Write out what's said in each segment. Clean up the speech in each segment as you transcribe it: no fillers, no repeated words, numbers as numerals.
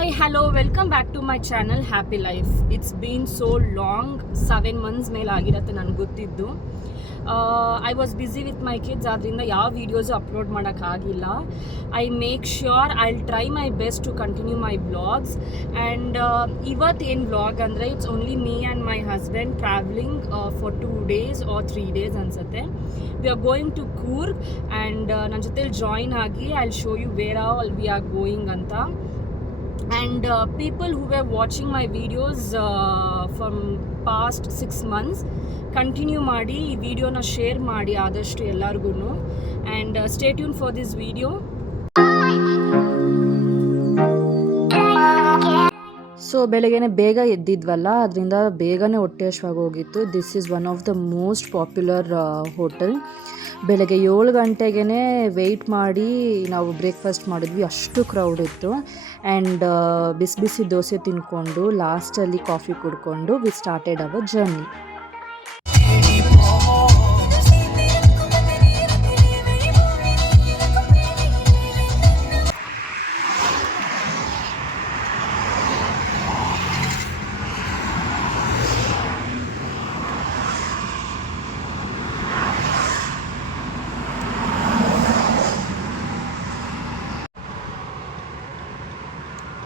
Hi, hello, welcome back to my channel Happy Life. It's been so long, 7 months ಮೇಲೆ ಆಗಿರತ್ತೆ ನನಗೆ ಗೊತ್ತಿದ್ದು. I was busy with my kids, ಆದ್ರಿಂದ ಯಾವ videos upload ಮಾಡೋಕ್ಕಾಗಿಲ್ಲ. I make sure I'll try my best to continue my vlogs. And ಇವತ್ತೇನು vlog ಅಂದರೆ it's only me and my husband traveling for 2 days or 3 days ಅನ್ಸುತ್ತೆ. We are going to Coorg and ನನ್ನ ಜೊತೆಲಿ join ಆಗಿ I'll show you where all we are going ಅಂತ. And people who were watching my videos from past 6 months continue ಮಾಡಿ ಈ ವಿಡಿಯೋನ share ಮಾಡಿ ಆದಷ್ಟು ಎಲ್ಲರಿಗೂ. and stay tuned for this video. So ಬೆಳಗ್ಗೆನೆ ಬೇಗ ಎದ್ದಿದ್ವಲ್ಲ, ಅದರಿಂದ ಬೇಗನೆ ಹೊಟ್ಟೆ ಹಶ್ವಾಗಿ ಹೋಗಿತ್ತು. This is one of the most popular hotel. ಬೆಳಗ್ಗೆ 7 ಗಂಟೆಗೆ ವೆಯ್ಟ್ ಮಾಡಿ ನಾವು ಬ್ರೇಕ್ಫಾಸ್ಟ್ ಮಾಡಿದ್ವಿ, ಅಷ್ಟು ಕ್ರೌಡ್ ಇತ್ತು. ಆ್ಯಂಡ್ ಬಿಸಿ ಬಿಸಿ ದೋಸೆ ತಿನ್ಕೊಂಡು ಲಾಸ್ಟಲ್ಲಿ ಕಾಫಿ ಕುಡ್ಕೊಂಡು ವಿ ಸ್ಟಾರ್ಟೆಡ್ ಅವರ್ ಜರ್ನಿ.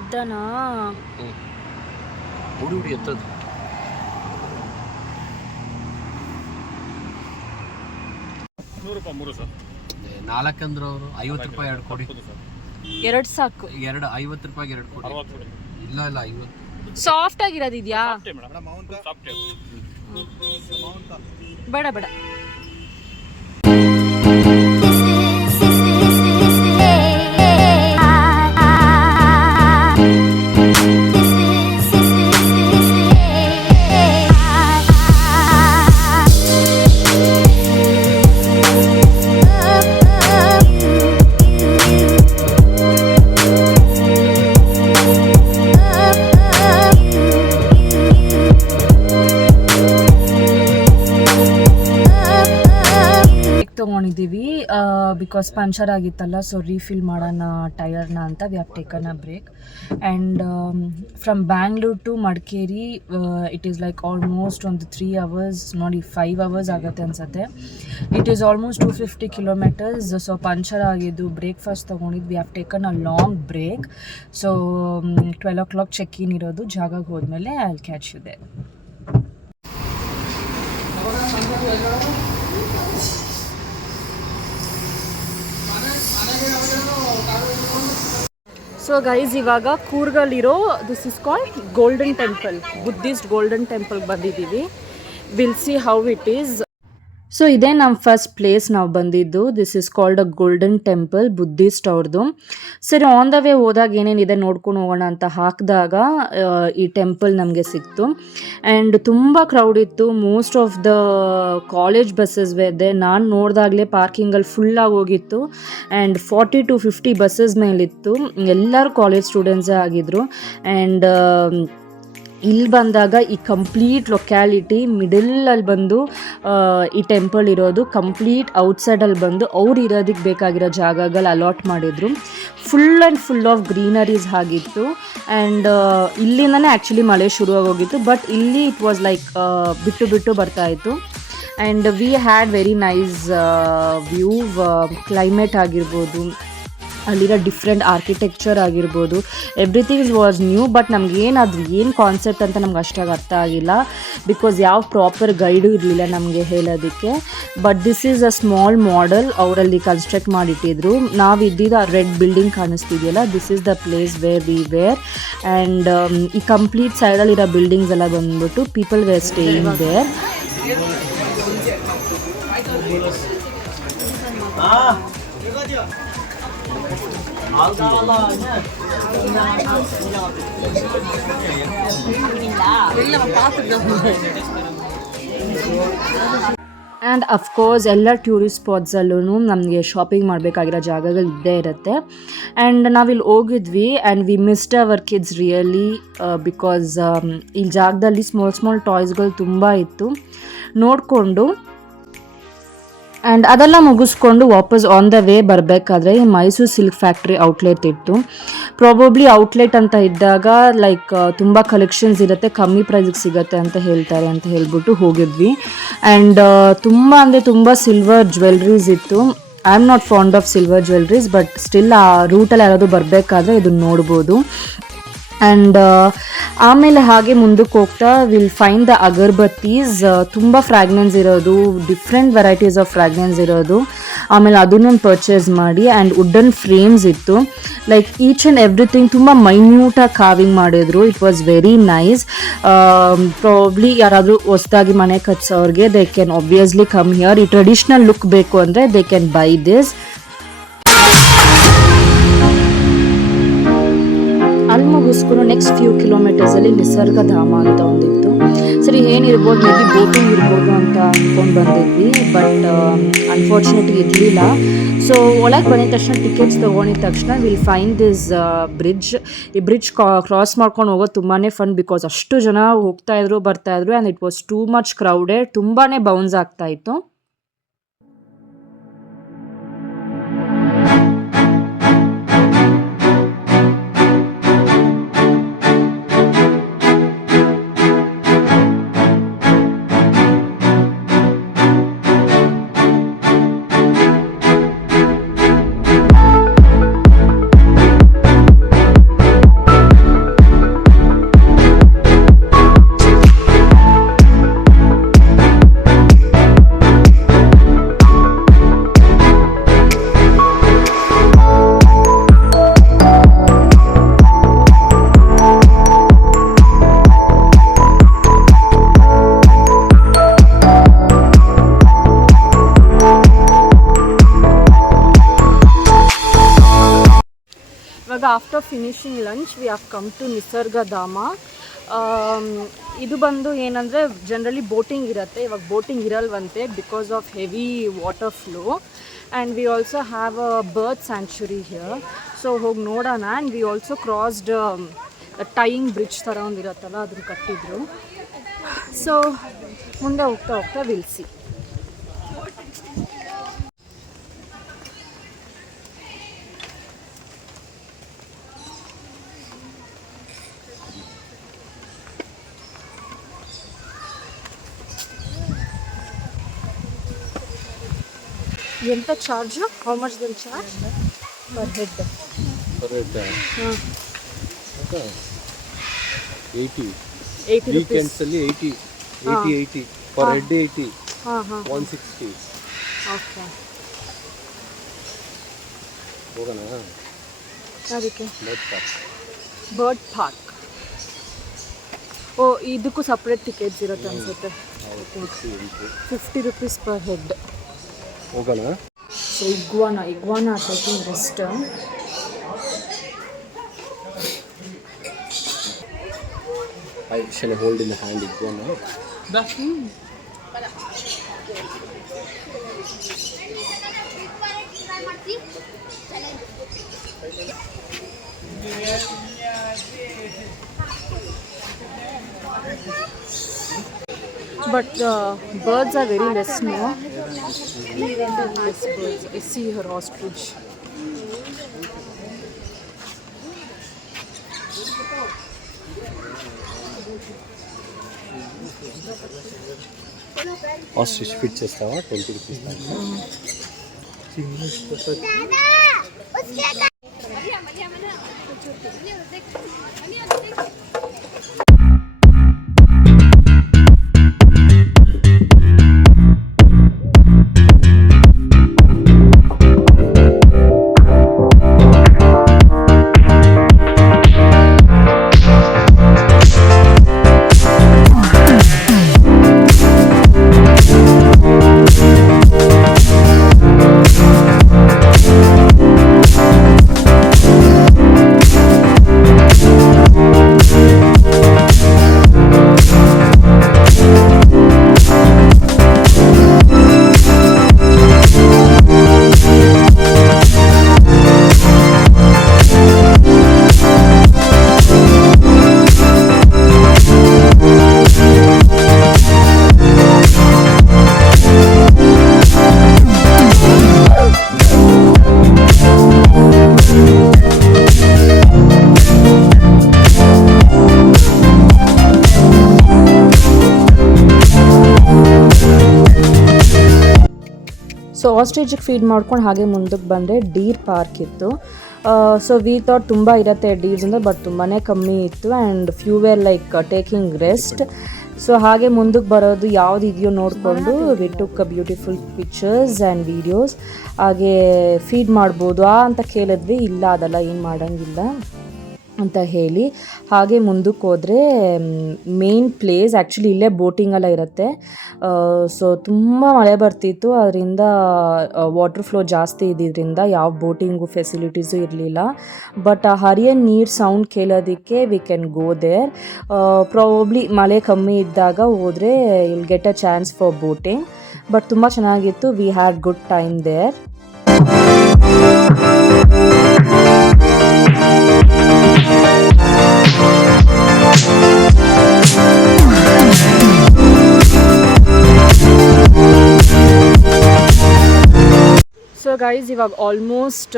ಇದ್ದಾನಾ ಹುಡಿ ಎತ್ತದು 100 ರೂಪಾಯಿ 3 ಸರ್. 4 ಅಂದ್ರೆ ಅವರು 50 ರೂಪಾಯಿ 2 ಕೊಡಿ. 2 ಸಾಕು. 2 50 ರೂಪಾಯಿಗೆ 2 ಕೊಡಿ. 60 ಕೊಡಿ. ಇಲ್ಲ 50. ಸಾಫ್ಟ್ ಆಗಿರೋದಿದ್ಯಾ? ಬೇಡ ಬೇಡ. ತೊಗೊಂಡಿದ್ದೀವಿ ಬಿಕಾಸ್ ಪಂಚರ್ ಆಗಿತ್ತಲ್ಲ, ಸೊ ರೀಫಿಲ್ ಮಾಡೋಣ ಟೈರ್ನ ಅಂತ we have taken a break. And from Bangalore to Madikeri it is like almost ಒಂದು 3 hours, ನೋಡಿ 5 hours ಆಗುತ್ತೆ ಅನ್ಸುತ್ತೆ. It is almost 250 kilometers. So puncture ಆಗಿದ್ದು ಬ್ರೇಕ್ಫಾಸ್ಟ್ ತೊಗೊಂಡಿದ್ದು. We have taken a long break. So 12 o'clock check in ಇರೋದು. ಜಾಗಕ್ಕೆ ಹೋದ್ಮೇಲೆ I will catch you there. So guys, ಇವಾಗ ಕೂರ್ಗಲ್ಲಿರೋ this is called golden temple, Buddhist golden temple ಬಂದಿದ್ದೀವಿ. Will see how it is. So ಇದೇ ನಮ್ಮ first place ನಾವು ಬಂದಿದ್ದು. This is called a golden temple, Buddhist ಅವ್ರದ್ದು. ಸರಿ, ಆನ್ ದ ವೇ ಹೋದಾಗ ಏನೇನಿದೆ ನೋಡ್ಕೊಂಡು ಹೋಗೋಣ ಅಂತ ಹಾಕಿದಾಗ ಈ ಟೆಂಪಲ್ ನಮಗೆ ಸಿಕ್ತು. ಆ್ಯಂಡ್ ತುಂಬ ಕ್ರೌಡ್ ಇತ್ತು. Most of the college buses ಇದೆ. ನಾನು ನೋಡಿದಾಗಲೇ ಪಾರ್ಕಿಂಗಲ್ಲಿ ಫುಲ್ಲಾಗಿ ಹೋಗಿತ್ತು. ಆ್ಯಂಡ್ 40 to 50 ಬಸ್ಸಸ್ ಮೇಲಿತ್ತು. ಎಲ್ಲರೂ ಕಾಲೇಜ್ ಸ್ಟೂಡೆಂಟ್ಸೇ ಆಗಿದ್ದರು. ಆ್ಯಂಡ್ ಇಲ್ಲಿ ಬಂದಾಗ ಈ ಕಂಪ್ಲೀಟ್ ಲೊಕ್ಯಾಲಿಟಿ ಮಿಡಲಲ್ಲಿ ಬಂದು ಈ ಟೆಂಪಲ್ ಇರೋದು. ಕಂಪ್ಲೀಟ್ ಔಟ್ಸೈಡಲ್ಲಿ ಬಂದು ಅವ್ರು ಇರೋದಕ್ಕೆ ಬೇಕಾಗಿರೋ ಜಾಗಗಳು ಅಲಾಟ್ ಮಾಡಿದರು. Full and full of greeneries ಆಗಿತ್ತು. ಆ್ಯಂಡ್ ಇಲ್ಲಿಂದನೇ ಆ್ಯಕ್ಚುಲಿ ಮಳೆ ಶುರುವಾಗೋಗಿತ್ತು. ಬಟ್ ಇಲ್ಲಿ ಇಟ್ ವಾಸ್ ಲೈಕ್ ಬಿಟ್ಟು ಬಿಟ್ಟು ಬರ್ತಾಯಿತ್ತು. And we had very nice view. Climate ಆಗಿರ್ಬೋದು, ಅಲ್ಲಿರೋ ಡಿಫ್ರೆಂಟ್ ಆರ್ಕಿಟೆಕ್ಚರ್ ಆಗಿರ್ಬೋದು, ಎವ್ರಿಥಿಂಗ್ ವಾಸ್ ನ್ಯೂ. ಬಟ್ ನಮಗೇನು ಏನು ಕಾನ್ಸೆಪ್ಟ್ ಅಂತ ನಮ್ಗೆ ಅಷ್ಟಾಗಿ ಅರ್ಥ ಆಗಿಲ್ಲ, ಬಿಕಾಸ್ ಯಾವ ಪ್ರಾಪರ್ ಗೈಡು ಇರಲಿಲ್ಲ ನಮಗೆ ಹೇಳೋದಕ್ಕೆ. But this is a small model ಅವರಲ್ಲಿ ಕನ್ಸ್ಟ್ರಕ್ಟ್ ಮಾಡಿಟ್ಟಿದ್ರು. ನಾವು ಇದ್ದಿದ್ದು ಆ ರೆಡ್ ಬಿಲ್ಡಿಂಗ್ ಕಾಣಿಸ್ತಿದೆಯಲ್ಲ, this is the place where we were. And ಈ ಕಂಪ್ಲೀಟ್ ಸೈಡಲ್ಲಿರೋ ಬಿಲ್ಡಿಂಗ್ಸ್ ಎಲ್ಲ ಬಂದ್ಬಿಟ್ಟು people were staying there. And of course ಎಲ್ಲ ಟೂರಿಸ್ಟ್ ಸ್ಪಾಟ್ಸಲ್ಲೂ ನಮಗೆ ಶಾಪಿಂಗ್ ಮಾಡಬೇಕಾಗಿರೋ ಜಾಗಗಳು ಇದ್ದೇ ಇರುತ್ತೆ. ಆ್ಯಂಡ್ ನಾವಿಲ್ಲಿ ಹೋಗಿದ್ವಿ and we missed our kids really, because ಈ ಜಾಗದಲ್ಲಿ ಸ್ಮಾಲ್ ಟಾಯ್ಸ್ಗಳು ತುಂಬ ಇತ್ತು. ನೋಡಿಕೊಂಡು ಆ್ಯಂಡ್ ಅದೆಲ್ಲ ಮುಗಿಸ್ಕೊಂಡು ವಾಪಸ್ ಆನ್ ದ ವೇ ಬರಬೇಕಾದ್ರೆ ಮೈಸೂರು ಸಿಲ್ಕ್ ಫ್ಯಾಕ್ಟ್ರಿ ಔಟ್ಲೆಟ್ ಇತ್ತು. ಪ್ರಾಬಬ್ಲಿ ಔಟ್ಲೆಟ್ ಅಂತ ಇದ್ದಾಗ ಲೈಕ್ ತುಂಬ ಕಲೆಕ್ಷನ್ಸ್ ಇರುತ್ತೆ, ಕಮ್ಮಿ ಪ್ರೈಸಿಗೆ ಸಿಗುತ್ತೆ ಅಂತ ಹೇಳ್ತಾರೆ ಅಂತ ಹೇಳ್ಬಿಟ್ಟು ಹೋಗಿದ್ವಿ. ಆ್ಯಂಡ್ ತುಂಬ ಅಂದರೆ ತುಂಬ ಸಿಲ್ವರ್ ಜ್ಯುವೆಲ್ರೀಸ್ ಇತ್ತು. I am not fond of silver jewelleries, but still ಆ ರೂಟಲ್ಲಿ ಯಾರಾದರೂ ಬರಬೇಕಾದ್ರೆ ಇದನ್ನು ನೋಡ್ಬೋದು. ಆ್ಯಂಡ್ ಆಮೇಲೆ ಹಾಗೆ ಮುಂದಕ್ಕೆ ಹೋಗ್ತಾ ವಿಲ್ ಫೈಂಡ್ ದ ಅಗರ್ಬತ್ತೀಸ್, ತುಂಬ ಫ್ರ್ಯಾಗ್ನೆನ್ಸ್ ಇರೋದು, ಡಿಫ್ರೆಂಟ್ ವೆರೈಟೀಸ್ ಆಫ್ ಫ್ರ್ಯಾಗ್ನೆನ್ಸ್ ಇರೋದು. ಆಮೇಲೆ ಅದನ್ನು ಪರ್ಚೇಸ್ ಮಾಡಿ. ಆ್ಯಂಡ್ ವುಡನ್ ಫ್ರೇಮ್ಸ್ ಇತ್ತು, ಲೈಕ್ ಈಚ್ ಆ್ಯಂಡ್ ಎವ್ರಿಥಿಂಗ್ ತುಂಬ ಮೈನ್ಯೂಟಾಗಿ ಕಾವಿಂಗ್ ಮಾಡಿದ್ರು. It was very nice. Probably ಯಾರಾದರೂ ಹೊಸದಾಗಿ ಮನೆ ಕಟ್ಸೋರಿಗೆ they can obviously come here. ಈ ಟ್ರೆಡಿಷ್ನಲ್ ಲುಕ್ ಬೇಕು ಅಂದರೆ ದೇ ಕ್ಯಾನ್ ಬೈ ದಿಸ್. ಅಲ್ಲಿ ಮುಗಿಸ್ಕೊಂಡು ನೆಕ್ಸ್ಟ್ ಫ್ಯೂ ಕಿಲೋಮೀಟರ್ಸಲ್ಲಿ ನಿಸರ್ಗಧಾಮ ಅಂತ ಒಂದಿತ್ತು. ಸರಿ ಏನಿರ್ಬೋದು, ಮೇ ಬಿ ಬೋಟಿಂಗ್ ಇರ್ಬೋದು ಅಂತ ಅಂದ್ಕೊಂಡು ಬಂದಿದ್ವಿ, ಬಟ್ ಅನ್ಫಾರ್ಚುನೇಟ್ಲಿ ಇರಲಿಲ್ಲ. ಸೊ ಒಳಗೆ ಬಂದಿದ ತಕ್ಷಣ ಟಿಕೆಟ್ಸ್ ತೊಗೊಂಡಿದ ತಕ್ಷಣ ವಿಲ್ ಫೈಂಡ್ ದಿಸ್ ಬ್ರಿಡ್ಜ್. ಈ ಬ್ರಿಡ್ಜ್ ಕ್ರಾಸ್ ಮಾಡ್ಕೊಂಡು ಹೋಗೋದು ತುಂಬಾ ಫನ್, ಬಿಕಾಸ್ ಅಷ್ಟು ಜನ ಹೋಗ್ತಾಯಿದ್ರು ಬರ್ತಾಯಿದ್ರು. And it was too much crowded, ತುಂಬಾ ಬೌನ್ಸ್ ಆಗ್ತಾಯಿತ್ತು. ಇವಾಗ after finishing lunch we have come to Nisargadhama. ಇದು ಬಂದು ಏನಂದರೆ ಜನರಲಿ ಬೋಟಿಂಗ್ ಇರುತ್ತೆ, ಇವಾಗ ಬೋಟಿಂಗ್ ಇರಲ್ವಂತೆ because of heavy water flow. And we also have a bird sanctuary here. So ಹೋಗಿ ನೋಡೋಣ. And we also crossed tying bridge ಥರ ಒಂದು ಇರುತ್ತಲ್ಲ, ಅದನ್ನು ಕಟ್ಟಿದ್ರು. ಸೊ ಮುಂದೆ ಹೋಗ್ತಾ ಹೋಗ್ತಾ ವಿಲ್ ಸಿ. ఎంత charge? How much they'll charge per head? Per head ಹಾಂ 80 rupees. ವೀಕೆಂಡ್ಸ್ ಅಲ್ಲಿ 80 ಪರ್ ಹೆಡ್ 80. ಹಾಂ ಹಾಂ 160. ಓಕೆ. ಹೋಗೋಣ ಅದಕ್ಕೆ ಬರ್ಡ್ ಬರ್ಡ್ ಪಾರ್ಕ್. ಓ ಇದಕ್ಕೂ ಸಪ್ರೇಟ್ ಟಿಕೆಟ್ಸ್ ಇರುತ್ತೆ ಅನಿಸುತ್ತೆ. 50 rupees ಪರ್ ಹೆಡ್. ಹೋಗೋಣ. So iguana taking rest. Shall I hold in the hand iguana? But birds are very less now. Less birds. I see her ostrich. Ostrich fit చేస్తావా? 20 rupees. So ಆಸ್ಟ್ರಿಚಿಗೆ feed ಮಾಡ್ಕೊಂಡು ಹಾಗೆ ಮುಂದಕ್ಕೆ ಬಂದರೆ deer park ಇತ್ತು. So we thought ತುಂಬ ಇರುತ್ತೆ deers ಅಂದರೆ, but ತುಂಬಾ ಕಮ್ಮಿ ಇತ್ತು and few were like taking rest. So ಹಾಗೆ ಮುಂದಕ್ಕೆ ಬರೋದು ಯಾವ್ದು ಇದೆಯೋ ನೋಡಿಕೊಂಡು we took beautiful pictures and videos. ಹಾಗೆ ಫೀಡ್ ಮಾಡ್ಬೋದು ಅಂತ ಕೇಳಿದ್ವಿ, ಇಲ್ಲ ಅದೆಲ್ಲ ಏನು ಮಾಡೋಂಗಿಲ್ಲ ಅಂತ ಹೇಳಿ ಹಾಗೆ ಮುಂದಕ್ಕೆ ಹೋದರೆ ಮೇನ್ ಪ್ಲೇಸ್ ಆ್ಯಕ್ಚುಲಿ ಇಲ್ಲೇ ಬೋಟಿಂಗೆಲ್ಲ ಇರುತ್ತೆ. ಸೊ ತುಂಬ ಮಳೆ ಬರ್ತಿತ್ತು, ಅದರಿಂದ ವಾಟರ್ ಫ್ಲೋ ಜಾಸ್ತಿ ಇದ್ದಿದ್ದರಿಂದ ಯಾವ ಬೋಟಿಂಗು ಫೆಸಿಲಿಟೀಸು ಇರಲಿಲ್ಲ. ಬಟ್ ಆ ಹರಿಯೋ ನೀರು ಸೌಂಡ್ ಕೇಳೋದಕ್ಕೆ we can go there. Probably ಮಳೆ ಕಮ್ಮಿ ಇದ್ದಾಗ ಹೋದರೆ will get a chance for boating. But ತುಂಬ ಚೆನ್ನಾಗಿತ್ತು, we had good time there. So guys ಇವಾಗ ಆಲ್ಮೋಸ್ಟ್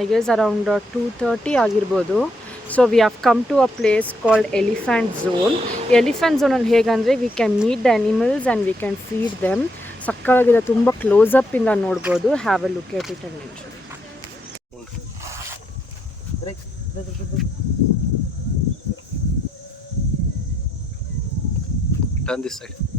ಐ ಗೆಸ್ ಅರೌಂಡ್ 2:30 ಆಗಿರ್ಬೋದು. So we have come to a place called elephant zone. Elephant ಝೋನಲ್ಲಿ ಹೇಗಂದರೆ we can meet the animals and we can feed them. ಸಕ್ಕತ್ತಾಗಿದೆ, ತುಂಬ ಕ್ಲೋಸಪ್ಪಿಂದ ನೋಡ್ಬೋದು. Have a look at it and enjoy. Turn this side.